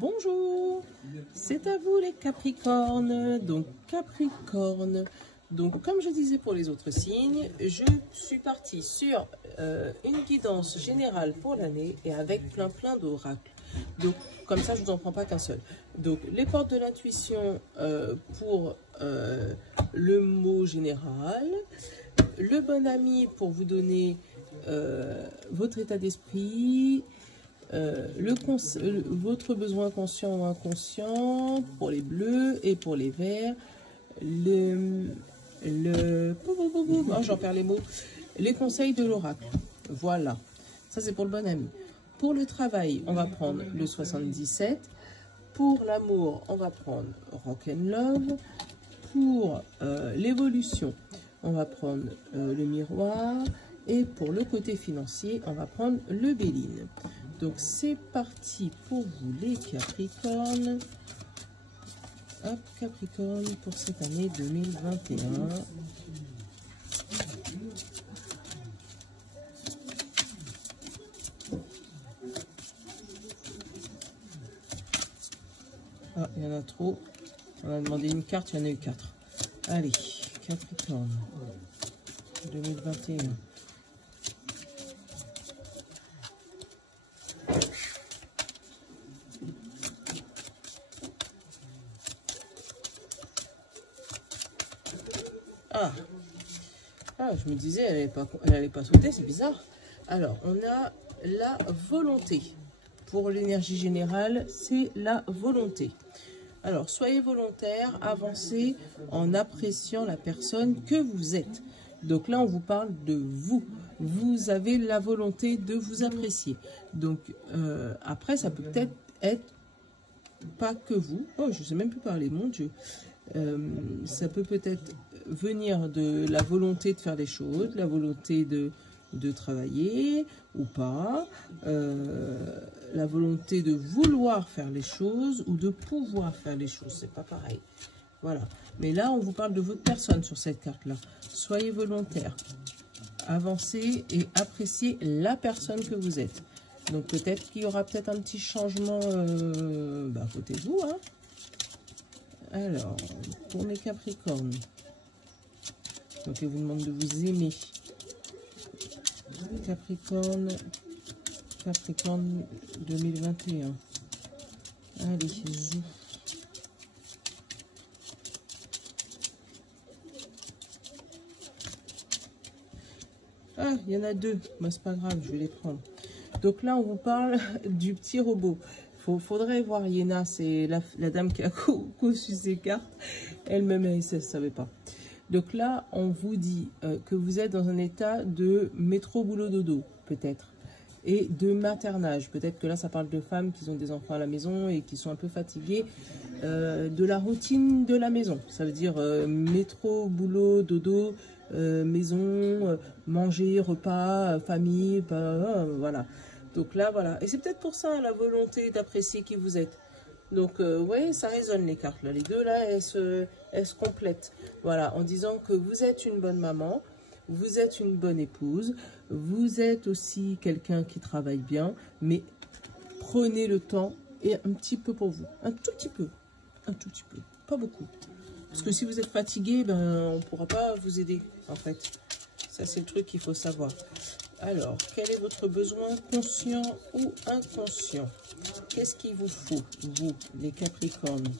Bonjour, c'est à vous les Capricornes. Donc Capricorne, donc comme je disais pour les autres signes, je suis partie sur une guidance générale pour l'année et avec plein d'oracles. Donc comme ça je ne vous en prends pas qu'un seul. Donc les portes de l'intuition pour le mot général, le bon ami pour vous donner votre état d'esprit, votre besoin conscient ou inconscient pour les bleus et pour les verts, j'en perds les mots, les conseils de l'oracle. Voilà, ça c'est pour le bon ami. Pour le travail, on va prendre le 77. Pour l'amour, on va prendre Rock and Love. Pour l'évolution, on va prendre le miroir. Et pour le côté financier, on va prendre le Béline. Donc c'est parti pour vous les Capricornes. Hop, Capricorne pour cette année 2021. Ah, il y en a trop. On a demandé une carte, il y en a eu 4. Allez, Capricorne 2021. Ah, je me disais, elle allait pas sauter, c'est bizarre. Alors, on a la volonté. Pour l'énergie générale, c'est la volonté. Alors, soyez volontaire, avancez en appréciant la personne que vous êtes. Donc là, on vous parle de vous. Vous avez la volonté de vous apprécier. Donc, après, ça peut peut-être être pas que vous. Oh, je sais même plus parler, mon Dieu. Ça peut peut-être venir de la volonté de faire les choses, la volonté de travailler ou pas, la volonté de vouloir faire les choses ou de pouvoir faire les choses, c'est pas pareil. Voilà. Mais là, on vous parle de votre personne sur cette carte-là. Soyez volontaire, avancez et appréciez la personne que vous êtes. Donc peut-être qu'il y aura peut-être un petit changement à côté de vous, hein. Alors, pour mes Capricornes, donc il vous demande de vous aimer. Capricorne 2021. Allez, zou. Ah, il y en a 2. Bah, c'est pas grave, je vais les prendre. Donc là, on vous parle du petit robot. Faudrait voir Yéna, c'est la dame qui a conçu ces cartes. Elle-même, elle ne savait pas. Donc là, on vous dit que vous êtes dans un état de métro boulot dodo, peut-être, et de maternage. Peut-être que là, ça parle de femmes qui ont des enfants à la maison et qui sont un peu fatiguées de la routine de la maison. Ça veut dire métro, boulot, dodo, maison, manger, repas, famille, voilà. Donc là, voilà. Et c'est peut-être pour ça la volonté d'apprécier qui vous êtes. Donc, vous voyez, ça résonne les cartes là. Les deux là, elles se complètent. Voilà, en disant que vous êtes une bonne maman, vous êtes une bonne épouse, vous êtes aussi quelqu'un qui travaille bien, mais prenez le temps et un petit peu pour vous. Un tout petit peu. Pas beaucoup. Parce que si vous êtes fatigué, on ne pourra pas vous aider, en fait. Ça, c'est le truc qu'il faut savoir. Alors, quel est votre besoin conscient ou inconscient? Qu'est-ce qu'il vous faut, vous, les Capricornes?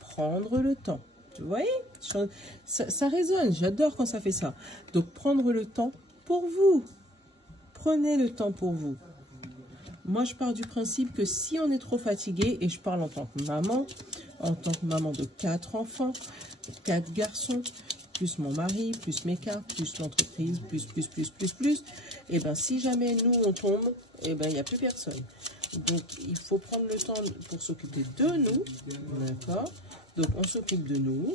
Prendre le temps. Vous voyez, ça résonne. J'adore quand ça fait ça. Donc, prendre le temps pour vous. Prenez le temps pour vous. Moi, je pars du principe que si on est trop fatigué, et je parle en tant que maman de 4 enfants, 4 garçons, plus mon mari, plus mes cartes, plus l'entreprise, plus. Et bien, si jamais nous, on tombe, et bien, il n'y a plus personne. Donc, il faut prendre le temps pour s'occuper de nous, d'accord? Donc, on s'occupe de nous,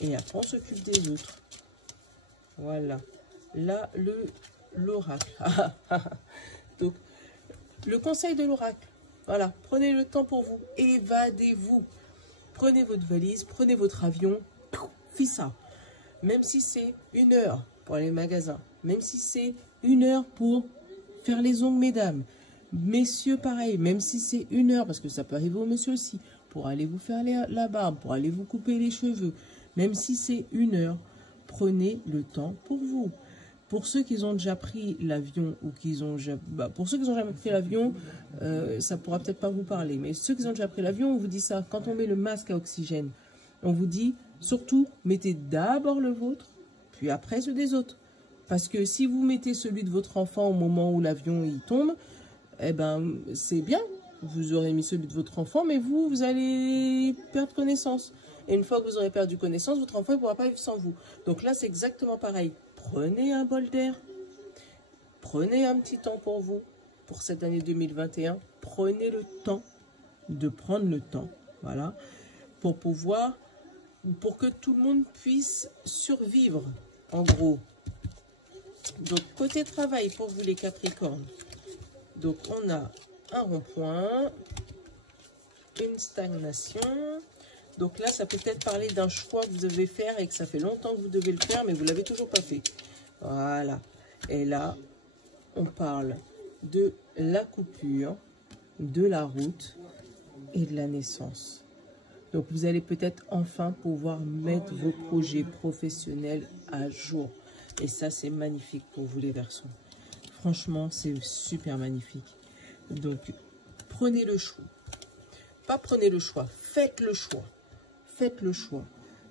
et après, on s'occupe des autres. Voilà. Là, l'oracle. Donc, le conseil de l'oracle. Voilà. Prenez le temps pour vous. Évadez-vous. Prenez votre valise, prenez votre avion. Fais ça. Même si c'est 1 heure pour aller au magasin, même si c'est 1 heure pour faire les ongles, mesdames, Messieurs, pareil, même si c'est 1 heure, parce que ça peut arriver aux messieurs aussi, pour aller vous faire la barbe, pour aller vous couper les cheveux, même si c'est 1 heure, prenez le temps pour vous. Pour ceux qui ont déjà pris l'avion ou qui ont pour ceux qui n'ont jamais pris l'avion, ça pourra peut-être pas vous parler. Mais ceux qui ont déjà pris l'avion, on vous dit ça. Quand on met le masque à oxygène, on vous dit surtout mettez d'abord le vôtre, puis après ceux des autres. Parce que si vous mettez celui de votre enfant au moment où l'avion il tombe, eh ben c'est bien. Vous aurez mis celui de votre enfant, mais vous allez perdre connaissance. Et une fois que vous aurez perdu connaissance, votre enfant ne pourra pas vivre sans vous. Donc là, c'est exactement pareil. Prenez un bol d'air. Prenez un petit temps pour vous, pour cette année 2021. Prenez le temps de prendre le temps, voilà, pour que tout le monde puisse survivre, en gros. Donc, côté travail, pour vous les Capricornes, donc on a un rond-point, une stagnation. Donc là, ça peut peut-être parler d'un choix que vous devez faire et que ça fait longtemps que vous devez le faire, mais vous ne l'avez toujours pas fait. Voilà. Et là, on parle de la coupure, de la route et de la naissance. Donc, vous allez peut-être enfin pouvoir mettre vos projets professionnels à jour. Et ça, c'est magnifique pour vous, les Verseaux. Franchement, c'est super magnifique. Donc, prenez le choix. Pas prenez le choix, faites le choix. Faites le choix.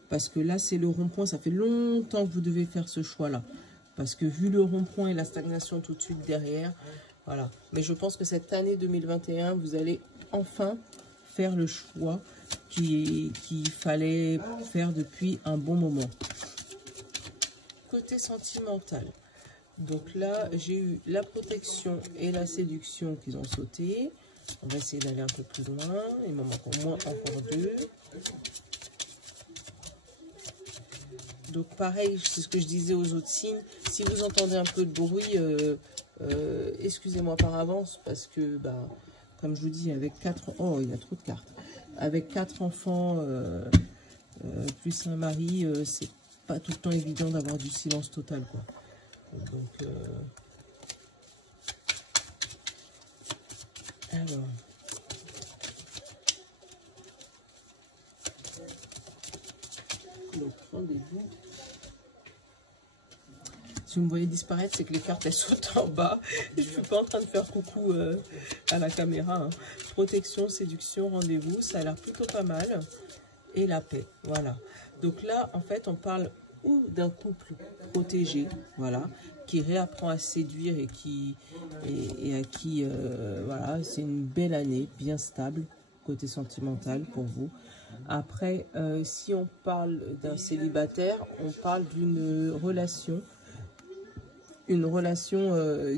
Parce que là, c'est le rond-point. Ça fait longtemps que vous devez faire ce choix-là. Parce que vu le rond-point et la stagnation tout de suite derrière, voilà. Mais je pense que cette année 2021, vous allez enfin faire le choix qu'il fallait faire depuis un bon moment. Côté sentimental. Donc là, j'ai eu la protection et la séduction qu'ils ont sauté. On va essayer d'aller un peu plus loin. Il m'en manque au moins encore 2. Donc pareil, c'est ce que je disais aux autres signes. Si vous entendez un peu de bruit, excusez-moi par avance parce que, bah, comme je vous dis, avec 4... Oh, il y a trop de cartes. Avec 4 enfants, plus un mari, c'est pas tout le temps évident d'avoir du silence total, quoi. Donc, alors... Donc, rendez-vous. Si vous me voyez disparaître, c'est que les cartes, elles sont en bas. Je ne suis pas en train de faire coucou à la caméra. Hein. Protection, séduction, rendez-vous. Ça a l'air plutôt pas mal. Et la paix. Voilà. Donc là, en fait, on parle ou d'un couple protégé, voilà, qui réapprend à séduire et à qui, voilà, c'est une belle année, bien stable, côté sentimental pour vous. Après, si on parle d'un célibataire, on parle d'une relation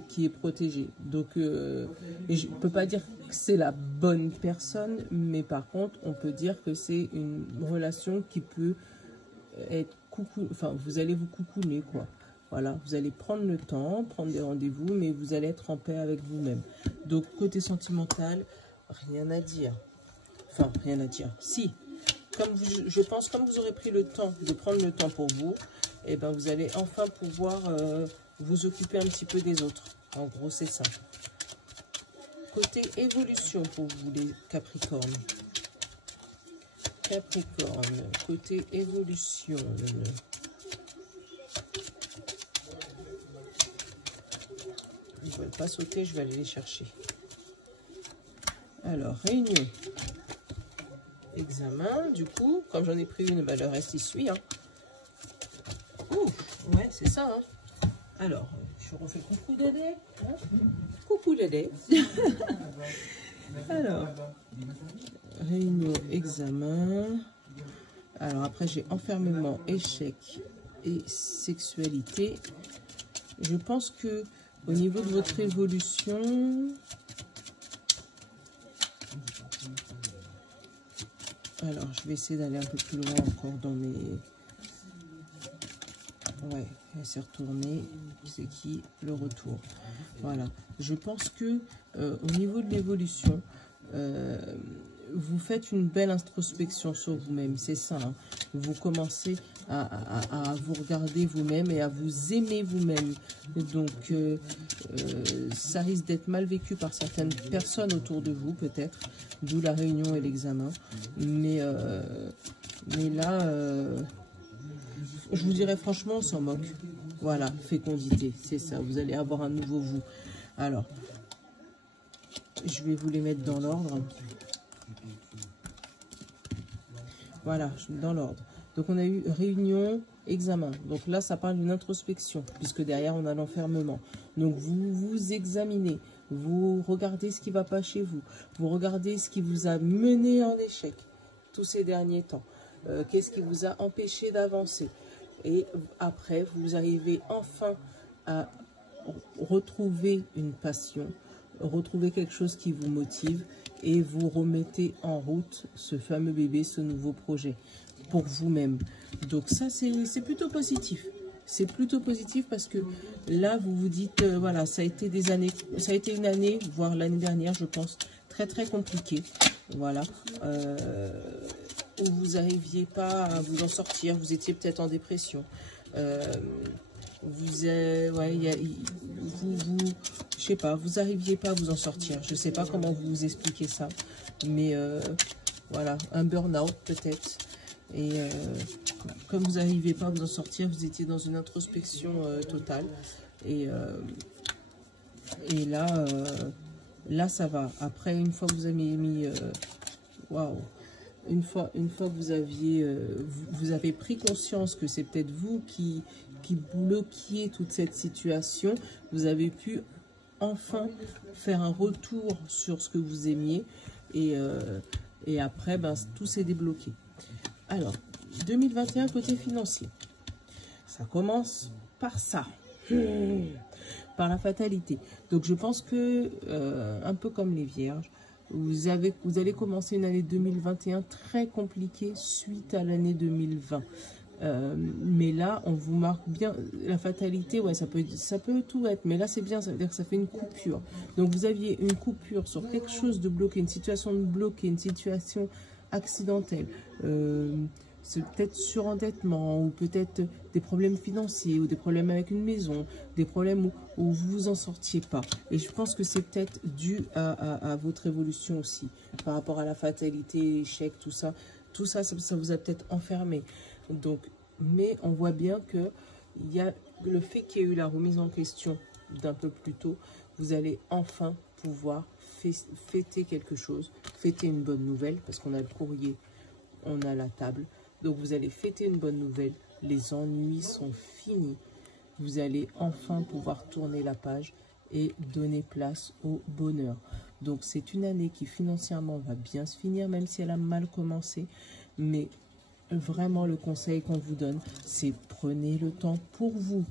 qui est protégée. Donc, je ne peux pas dire que c'est la bonne personne, mais par contre, on peut dire que c'est une relation qui peut être enfin, vous allez vous coucouner, quoi. Voilà, vous allez prendre le temps, prendre des rendez-vous, mais vous allez être en paix avec vous-même. Donc, côté sentimental, rien à dire. Enfin, rien à dire. Si, je pense, comme vous aurez pris le temps de prendre le temps pour vous, et ben vous allez enfin pouvoir vous occuper un petit peu des autres. En gros, c'est ça. Côté évolution pour vous, les Capricornes. Capricorne, côté évolution. Ils ne veulent pas sauter, je vais aller les chercher. Alors, réunion. Examen, du coup, comme j'en ai pris une, bah, le reste, il suit. Hein. Ouh, ouais, c'est ça. Hein. Alors, je refais coucou Dédé. Hein. Coucou Dédé. Alors, réunion, examen. Alors, après, j'ai enfermement, échec et sexualité. Je pense que au niveau de votre évolution... Alors, je vais essayer d'aller un peu plus loin encore dans mes... Ouais, elle s'est retournée. C'est qui? Le retour. Voilà. Je pense que au niveau de l'évolution, vous faites une belle introspection sur vous-même, c'est ça. Hein. Vous commencez à vous regarder vous-même et à vous aimer vous-même. Donc, ça risque d'être mal vécu par certaines personnes autour de vous, peut-être, d'où la réunion et l'examen. Mais là, je vous dirais franchement, on s'en moque. Voilà, fécondité, c'est ça. Vous allez avoir un nouveau vous. Alors, je vais vous les mettre dans l'ordre. Voilà, dans l'ordre. Donc, on a eu réunion, examen. Donc là, ça parle d'une introspection, puisque derrière, on a l'enfermement. Donc, vous vous examinez. Vous regardez ce qui ne va pas chez vous. Vous regardez ce qui vous a mené en échec tous ces derniers temps. Qu'est-ce qui vous a empêché d'avancer? Et après, vous arrivez enfin à retrouver une passion, retrouver quelque chose qui vous motive et vous remettez en route ce fameux bébé, ce nouveau projet pour vous-même. Donc ça, c'est plutôt positif. C'est plutôt positif parce que là, vous vous dites, voilà, ça a été des années, ça a été une année, voire l'année dernière, je pense, très très compliquée. Voilà. Où vous n'arriviez pas à vous en sortir, vous étiez peut-être en dépression. Je sais pas, vous n'arriviez pas à vous en sortir. Je sais pas comment vous expliquer ça, mais voilà, un burn-out peut-être. Et comme vous n'arriviez pas à vous en sortir, vous étiez dans une introspection totale. Et là, là, ça va. Après, une fois que vous avez mis... waouh! Une fois que vous avez pris conscience que c'est peut-être vous qui bloquiez toute cette situation, vous avez pu enfin faire un retour sur ce que vous aimiez et après, ben, tout s'est débloqué. Alors, 2021 côté financier, ça commence par ça, par la fatalité. Donc, je pense que, un peu comme les vierges, vous allez commencer une année 2021 très compliquée suite à l'année 2020. Mais là, on vous marque bien la fatalité. Ouais, ça peut tout être. Mais là, c'est bien. Ça veut dire que ça fait une coupure. Donc, vous aviez une coupure sur quelque chose de bloqué, une situation de bloqué, une situation accidentelle. C'est peut-être surendettement ou peut-être des problèmes financiers ou des problèmes avec une maison, des problèmes où vous vous en sortiez pas. Et je pense que c'est peut-être dû à votre évolution aussi, par rapport à la fatalité, l'échec, tout ça. Tout ça, ça vous a peut-être enfermé. Donc, mais on voit bien que il y a le fait qu'il y ait eu la remise en question d'un peu plus tôt, vous allez enfin pouvoir fêter quelque chose, fêter une bonne nouvelle, parce qu'on a le courrier, on a la table. Donc, vous allez fêter une bonne nouvelle. Les ennuis sont finis. Vous allez enfin pouvoir tourner la page et donner place au bonheur. Donc, c'est une année qui financièrement va bien se finir, même si elle a mal commencé. Mais vraiment, le conseil qu'on vous donne, c'est prenez le temps pour vous.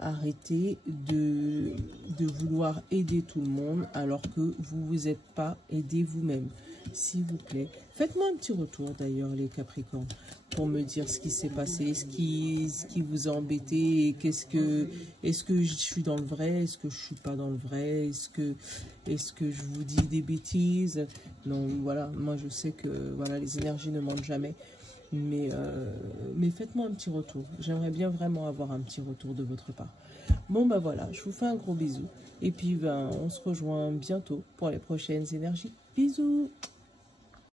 Arrêtez de vouloir aider tout le monde alors que vous ne vous êtes pas aidé vous-même. S'il vous plaît, faites-moi un petit retour d'ailleurs les Capricornes pour me dire ce qui s'est passé, ce qui vous a embêté, est-ce que je suis dans le vrai, est-ce que je suis pas dans le vrai, est-ce que je vous dis des bêtises. Non, voilà, moi je sais que voilà, les énergies ne mentent jamais. Mais faites-moi un petit retour. J'aimerais bien vraiment avoir un petit retour de votre part. Bon, ben voilà, je vous fais un gros bisou. Et puis, ben, on se rejoint bientôt pour les prochaines énergies. Bisous!